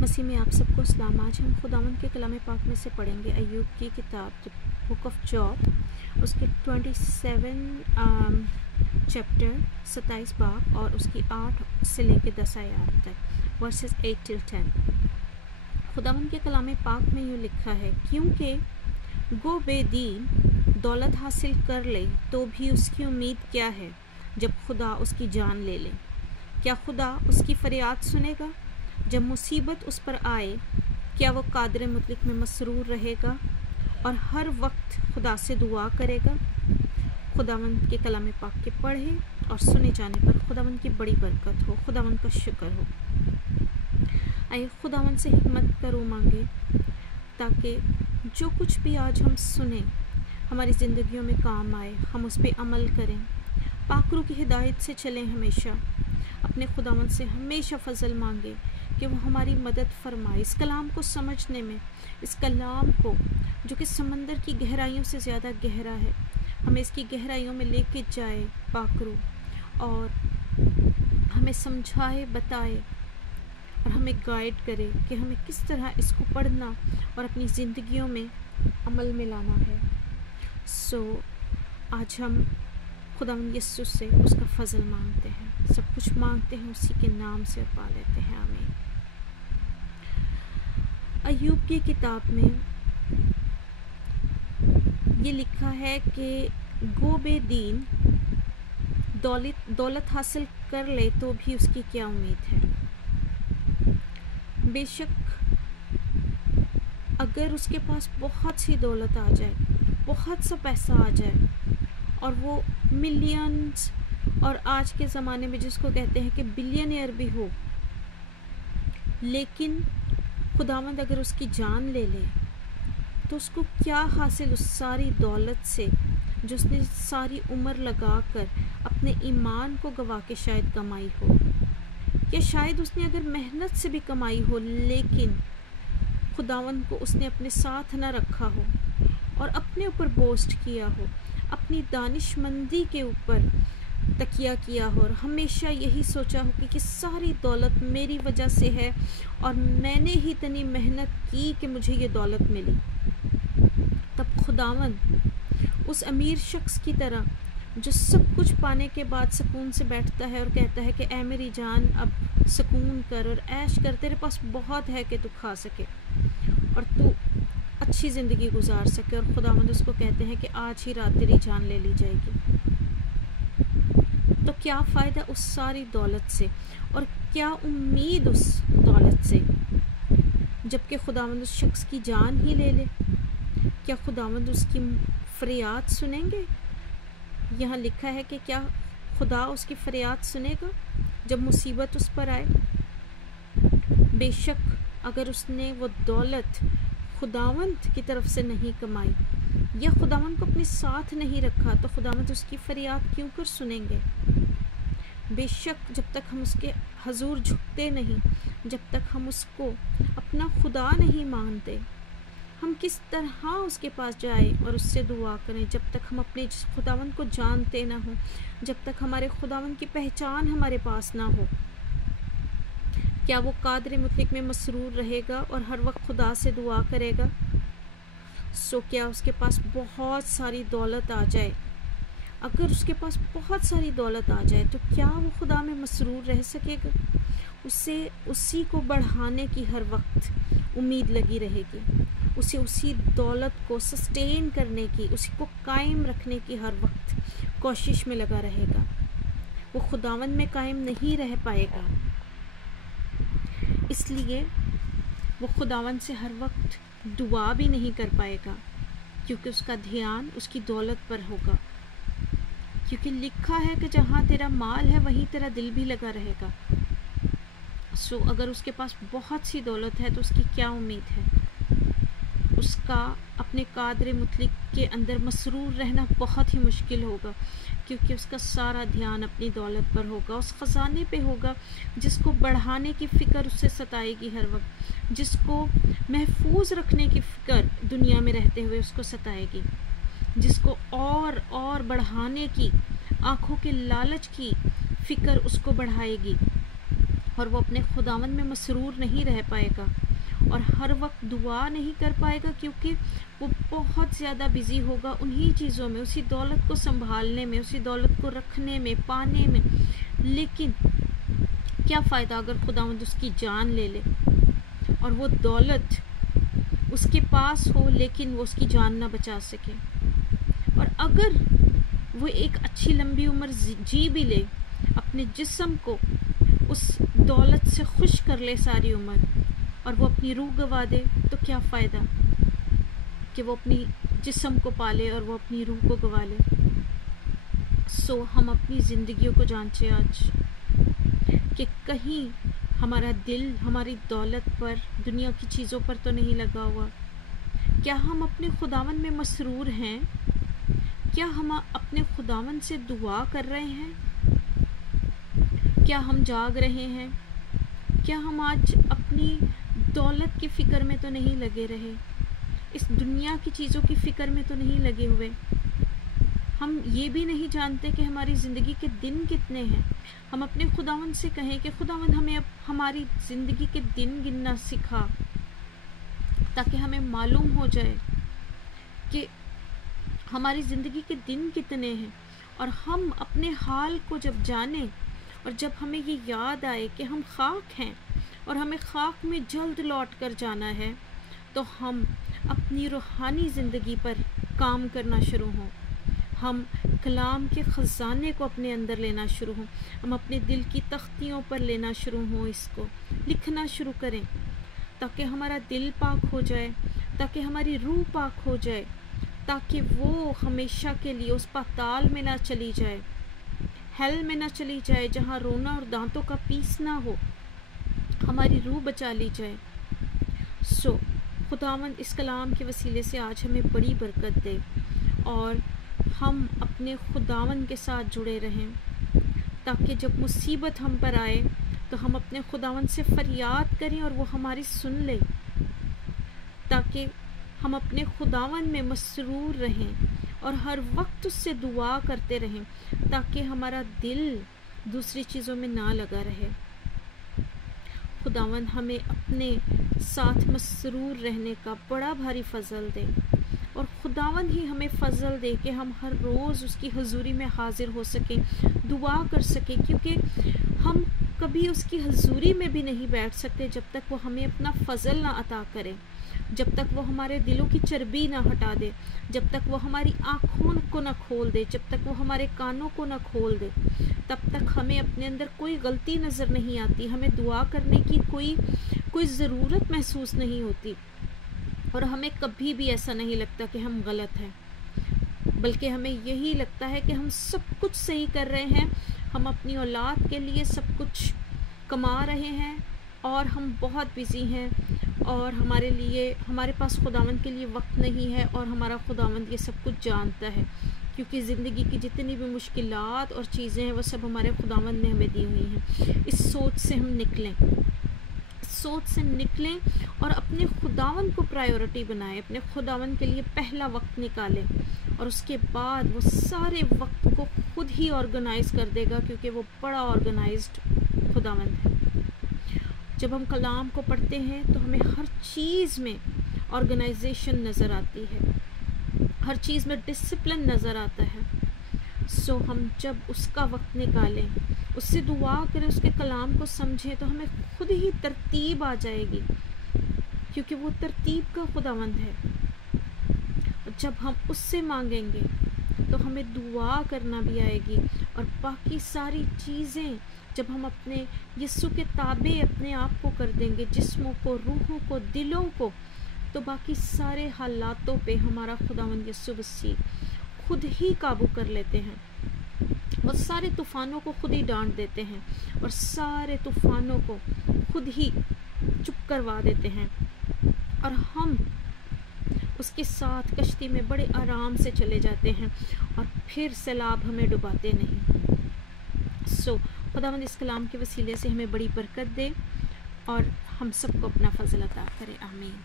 مسیح میں آپ سب کو اسلام۔ آج ہم خداوند کے کلام پاک میں سے پڑھیں گے ایوب کی کتاب بک آف جاب، اس کے 27 چیپٹر 27 باب اور اس کی 8 سے لے کے 10 آیات تک، ورسز 8 till 10۔ خداوند کے کلام پاک میں یوں لکھا ہے، کیونکہ گو بے دین دولت حاصل کر لے تو بھی اس کی امید کیا ہے جب خدا اس کی جان لے لے؟ کیا خدا اس کی فریاد سنے گا جب مصیبت اس پر آئے؟ کیا وہ قادر مطلق میں مسرور رہے گا اور ہر وقت خدا سے دعا کرے گا؟ خداوند کے کلام پاک کے پڑھے اور سنے جانے پر خداوند کی بڑی برکت ہو، خداوند کا شکر ہو۔ آئے خداوند سے حکمت کا رو مانگے تاکہ جو کچھ بھی آج ہم سنیں ہماری زندگیوں میں کام آئے، ہم اس پہ عمل کریں، پاک روح کی ہدایت سے چلیں، ہمیشہ اپنے خداوند سے ہمیشہ فضل مانگے کہ وہ ہماری مدد فرمائے اس کلام کو سمجھنے میں، اس کلام کو جو کہ سمندر کی گہرائیوں سے زیادہ گہرا ہے، ہمیں اس کی گہرائیوں میں لے کے جائے پاک روح، اور ہمیں سمجھائے، بتائے اور ہمیں گائیڈ کرے کہ ہمیں کس طرح اس کو پڑھنا اور اپنی زندگیوں میں عمل میں لانا ہے۔ آج ہم خداوند یسوع سے اس کا فضل مانگتے ہیں، سب کچھ مانگتے ہیں اسی کے نام سے اور پا لیتے ہیں، آمین۔ ایوب کی کتاب میں یہ لکھا ہے کہ گو بے دین دولت حاصل کر لے تو بھی اس کی کیا امید ہے؟ بے شک اگر اس کے پاس بہت سی دولت آ جائے، بہت سا پیسہ آ جائے اور وہ ملینز، اور آج کے زمانے میں جس کو کہتے ہیں کہ بلینئر بھی ہو، لیکن خداوند اگر اس کی جان لے لے تو اس کو کیا حاصل اس ساری دولت سے جو اس نے ساری عمر لگا کر اپنے ایمان کو گوا کے شاید کمائی ہو، یا شاید اس نے اگر محنت سے بھی کمائی ہو لیکن خداوند کو اس نے اپنے ساتھ نہ رکھا ہو اور اپنے اوپر بوسٹ کیا ہو، اپنی دانش مندی کے اوپر تکیہ کیا ہو اور ہمیشہ یہی سوچا ہو کہ ساری دولت میری وجہ سے ہے اور میں نے ہی اتنی محنت کی کہ مجھے یہ دولت ملی، تب خداوند اس امیر شخص کی طرح جو سب کچھ پانے کے بعد سکون سے بیٹھتا ہے اور کہتا ہے کہ اے میری جان اب سکون کر اور عیش کر، تیرے پاس بہت ہے کہ تو کھا سکے اور تو اچھی زندگی گزار سکے، اور خداوند اس کو کہتے ہیں کہ آج ہی رات تیری جان لے لی جائے گی، تو کیا فائدہ اس ساری دولت سے اور کیا امید اس دولت سے جبکہ خداوند اس شخص کی جان ہی لے لے؟ کیا خداوند اس کی فریاد سنیں گے؟ یہاں لکھا ہے کہ کیا خدا اس کی فریاد سنے گا جب مصیبت اس پر آئے؟ بے شک اگر اس نے وہ دولت خداوند کی طرف سے نہیں کمائی یا خداوند کو اپنے ساتھ نہیں رکھا تو خداوند اس کی فریاد کیوں کر سنیں گے؟ بے شک جب تک ہم اس کے حضور جھکتے نہیں، جب تک ہم اس کو اپنا خدا نہیں مانتے، ہم کس طرح اس کے پاس جائیں اور اس سے دعا کریں جب تک ہم اپنے خداوند کو جانتے نہ ہوں، جب تک ہمارے خداوند کی پہچان ہمارے پاس نہ ہو؟ کیا وہ قادر مطلق میں مسرور رہے گا اور ہر وقت خدا سے دعا کرے گا؟ کیا اس کے پاس بہت ساری دولت آ جائے، اگر اس کے پاس بہت ساری دولت آ جائے تو کیا وہ خدا میں مسرور رہ سکے گا؟ اسے اسی کو بڑھانے کی ہر وقت امید لگی رہے گی، اسے اسی دولت کو سسٹین کرنے کی، اسی کو قائم رکھنے کی ہر وقت کوشش میں لگا رہے گا، وہ خداوند میں قائم نہیں رہ پائے گا، اس لیے وہ خداوند سے ہر وقت دعا بھی نہیں کر پائے گا کیونکہ اس کا دھیان اس کی دولت پر ہوگا، کیونکہ لکھا ہے کہ جہاں تیرا مال ہے وہیں تیرا دل بھی لگا رہے گا۔ اگر اس کے پاس بہت سی دولت ہے تو اس کی کیا امید ہے؟ اس کا اپنے قادر مطلق کے اندر مسرور رہنا بہت ہی مشکل ہوگا کیونکہ اس کا سارا دھیان اپنی دولت پر ہوگا، اس خزانے پہ ہوگا جس کو بڑھانے کی فکر اسے ستائے گی ہر وقت، جس کو محفوظ رکھنے کی فکر دنیا میں رہتے ہوئے اس کو ستائے گی، جس کو اور بڑھانے کی، آنکھوں کے لالچ کی فکر اس کو بڑھائے گی، اور وہ اپنے خداوند میں مسرور نہیں رہ پائے گا اور ہر وقت دعا نہیں کر پائے گا، کیونکہ وہ بہت زیادہ بزی ہوگا انہی چیزوں میں، اسی دولت کو سنبھالنے میں، اسی دولت کو رکھنے میں، پانے میں۔ لیکن کیا فائدہ اگر خداوند اس کی جان لے لے اور وہ دولت اس کے پاس ہو لیکن وہ اس کی جان نہ بچا سکے؟ اور اگر وہ ایک اچھی لمبی عمر جی بھی لے، اپنے جسم کو اس دولت سے خوش کر لے ساری عمر، اور وہ اپنی روح گوا دے، تو کیا فائدہ کہ وہ اپنی جسم کو پالے اور وہ اپنی روح کو گوا لے؟ سو ہم اپنی زندگیوں کو جانچیں آج کہ کہیں ہمارا دل ہماری دولت پر، دنیا کی چیزوں پر تو نہیں لگا ہوا؟ کیا ہم اپنے خداوند میں مسرور ہیں؟ کیا ہم اپنے خداوند سے دعا کر رہے ہیں؟ کیا ہم جاگ رہے ہیں؟ کیا ہم آج اپنی دولت کی فکر میں تو نہیں لگے رہے؟ اس دنیا کی چیزوں کی فکر میں تو نہیں لگے ہوئے؟ ہم یہ بھی نہیں جانتے کہ ہماری زندگی کے دن کتنے ہیں۔ ہم اپنے خداوند سے کہیں کہ خداوند ہمیں اب ہماری زندگی کے دن گننا سکھا، تاکہ ہمیں معلوم ہو جائے کہ ہماری زندگی کے دن کتنے ہیں، اور ہم اپنے حال کو جب جانیں اور جب ہمیں یہ یاد آئے کہ ہم خاک ہیں اور ہمیں خاک میں جلد لوٹ کر جانا ہے، تو ہم اپنی روحانی زندگی پر کام کرنا شروع ہوں، ہم کلام کے خزانے کو اپنے اندر لینا شروع ہوں، ہم اپنے دل کی تختیوں پر لینا شروع ہوں، اس کو لکھنا شروع کریں، تاکہ ہمارا دل پاک ہو جائے، تاکہ ہماری روح پاک ہو جائے، تاکہ وہ ہمیشہ کے لیے اس پاتال میں نہ چلی جائے، ہیل میں نہ چلی جائے، جہاں رونا اور دانتوں کا پیسنا ہو، ہماری روح بچا لی جائے۔ سو خداوند اس کلام کے وسیلے سے آج ہمیں بڑی برکت دے، اور ہم اپنے خداوند کے ساتھ جڑے رہیں، تاکہ جب مصیبت ہم پر آئے تو ہم اپنے خداوند سے فریاد کریں اور وہ ہماری سن لے، تاکہ ہم اپنے خداوند میں مسرور رہیں اور ہر وقت اس سے دعا کرتے رہیں، تاکہ ہمارا دل دوسری چیزوں میں نہ لگا رہے۔ خداوند ہمیں اپنے ساتھ مسرور رہنے کا بڑا بھاری فضل دے، اور خداوند ہی ہمیں فضل دے کہ ہم ہر روز اس کی حضوری میں حاضر ہو سکیں، دعا کر سکیں، کیونکہ ہم کبھی اس کی حضوری میں بھی نہیں بیٹھ سکتے جب تک وہ ہمیں اپنا فضل نہ عطا کرے، جب تک وہ ہمارے دلوں کی چربی نہ ہٹا دے، جب تک وہ ہماری آنکھوں کو نہ کھول دے، جب تک وہ ہمارے کانوں کو نہ کھول دے، تب تک ہمیں اپنے اندر کوئی غلطی نظر نہیں آتی، ہمیں دعا کرنے کی کوئی ضرورت محسوس نہیں ہوتی، اور ہمیں کبھی بھی ایسا نہیں لگتا کہ ہم غلط ہیں، بلکہ ہمیں یہی لگتا ہے کہ ہم سب کچھ صحیح کر رہے ہیں، ہم اپنی اولاد کے لیے سب کچھ کما رہے ہیں، اور ہم بہت بزی ہیں، اور ہمارے پاس خداوند کے لیے وقت نہیں ہے، اور ہمارا خداوند یہ سب کچھ جانتا ہے، کیونکہ زندگی کی جتنی بھی مشکلات اور چیزیں ہیں وہ سب ہمارے خداوند نے ہمیں دی ہوئی ہیں۔ اس سوچ سے ہم نکلیں اور اپنے خداوند کو پرائیورٹی بنائیں، اپنے خداوند کے لیے پہلا وقت نکالیں، اور اس کے بعد وہ سارے وقت کو خود ہی آرگنائز کر دے گا، کیونکہ وہ بڑا آرگنائزڈ خداوند ہے۔ جب ہم کلام کو پڑھتے ہیں تو ہمیں ہر چیز میں آرگنائزیشن نظر آتی ہے، ہر چیز میں ڈسپلن نظر آتا ہے۔ سو ہم جب اس کا وقت نکالیں، اس سے دعا کریں، اس کے کلام کو سمجھیں، تو ہمیں خود ہی ترتیب آ جائے گی، کیونکہ وہ ترتیب کا خداوند ہے۔ اور جب ہم اس سے مانگیں گے تو ہمیں دعا کرنا بھی آئے گی، اور باقی ساری چیزیں جب ہم اپنے یسوع کے تابع اپنے آپ کو کر دیں گے، جسموں کو، روحوں کو، دلوں کو، تو باقی سارے حالاتوں پہ ہمارا خداوند یسوع مسیح خود ہی قابو کر لیتے ہیں، وہ سارے طوفانوں کو خود ہی ڈانٹ دیتے ہیں، اور سارے طوفانوں کو خود ہی چپ کروا دیتے ہیں، اور ہم اس کے ساتھ کشتی میں بڑے آرام سے چلے جاتے ہیں، اور پھر سیلاب ہمیں ڈباتے نہیں۔ سو خداوند اس کلام کے وسیلے سے ہمیں بڑی برکت دے، اور ہم سب کو اپنا فضل عطا کرے، آمین۔